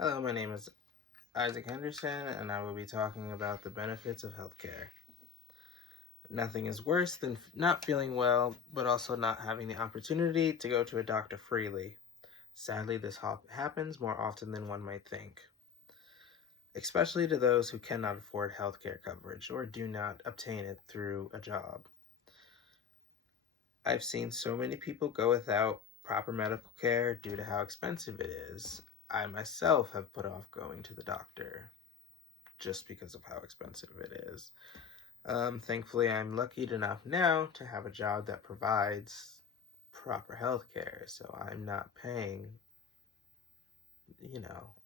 Hello, my name is Isaac Henderson, and I will be talking about the benefits of healthcare. Nothing is worse than not feeling well, but also not having the opportunity to go to a doctor freely. Sadly, this happens more often than one might think, especially to those who cannot afford healthcare coverage or do not obtain it through a job. I've seen so many people go without proper medical care due to how expensive it is. I myself have put off going to the doctor just because of how expensive it is. Thankfully, I'm lucky enough now to have a job that provides proper health care, so I'm not paying,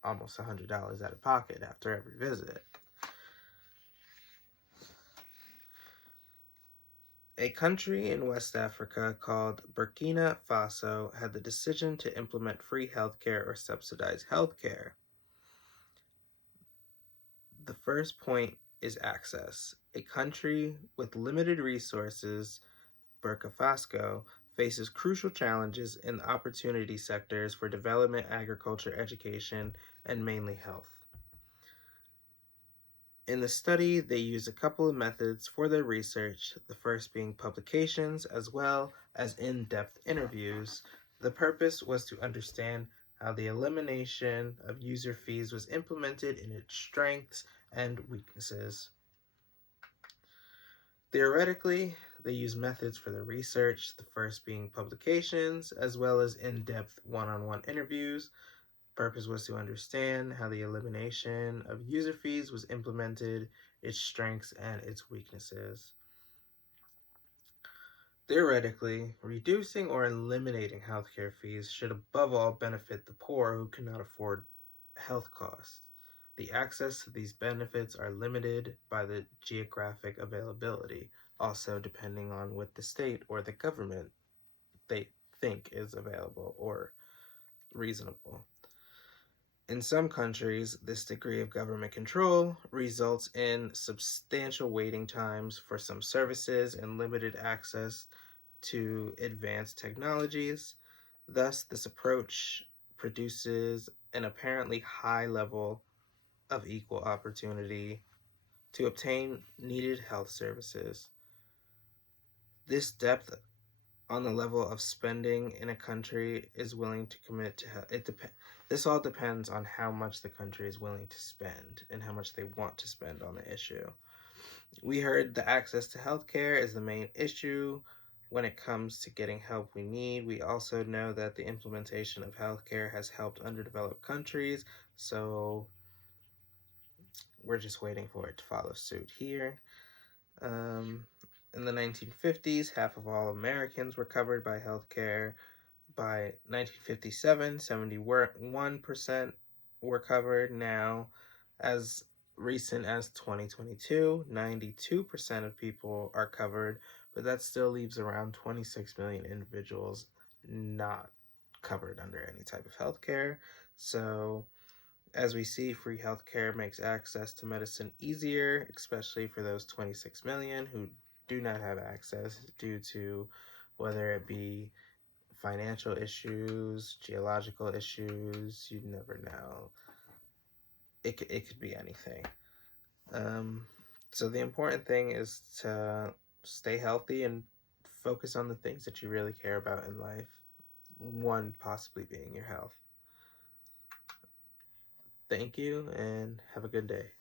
almost $100 out of pocket after every visit. A country in West Africa called Burkina Faso had the decision to implement free healthcare or subsidized healthcare. The first point is access. A country with limited resources, Burkina Faso, faces crucial challenges in the opportunity sectors for development, agriculture, education, and mainly health. In the study, they used a couple of methods for their research, the first being publications as well as in-depth interviews. The purpose was to understand how the elimination of user fees was implemented in its strengths and weaknesses. Theoretically, they use methods for their research, the first being publications, as well as in-depth one-on-one interviews. The purpose was to understand how the elimination of user fees was implemented, its strengths and its weaknesses. Theoretically, reducing or eliminating healthcare fees should above all benefit the poor who cannot afford health costs. The access to these benefits are limited by the geographic availability, also depending on what the state or the government they think is available or reasonable. In some countries, this degree of government control results in substantial waiting times for some services and limited access to advanced technologies. Thus, this approach produces an apparently high level of equal opportunity to obtain needed health services. This depth on the level of spending in a country is willing to commit to this all depends on how much the country is willing to spend and how much they want to spend on the issue. We heard the access to healthcare is the main issue when it comes to getting help we need. We also know that the implementation of healthcare has helped underdeveloped countries, so we're just waiting for it to follow suit here. In the 1950s, half of all Americans were covered by healthcare. By 1957, 71% were covered. Now, as recent as 2022, 92% of people are covered, but that still leaves around 26 million individuals not covered under any type of healthcare. So, as we see, free healthcare makes access to medicine easier, especially for those 26 million who do not have access due to whether it be financial issues, geological issues, you never know. It could be anything. So the important thing is to stay healthy and focus on the things that you really care about in life, one possibly being your health. Thank you and have a good day.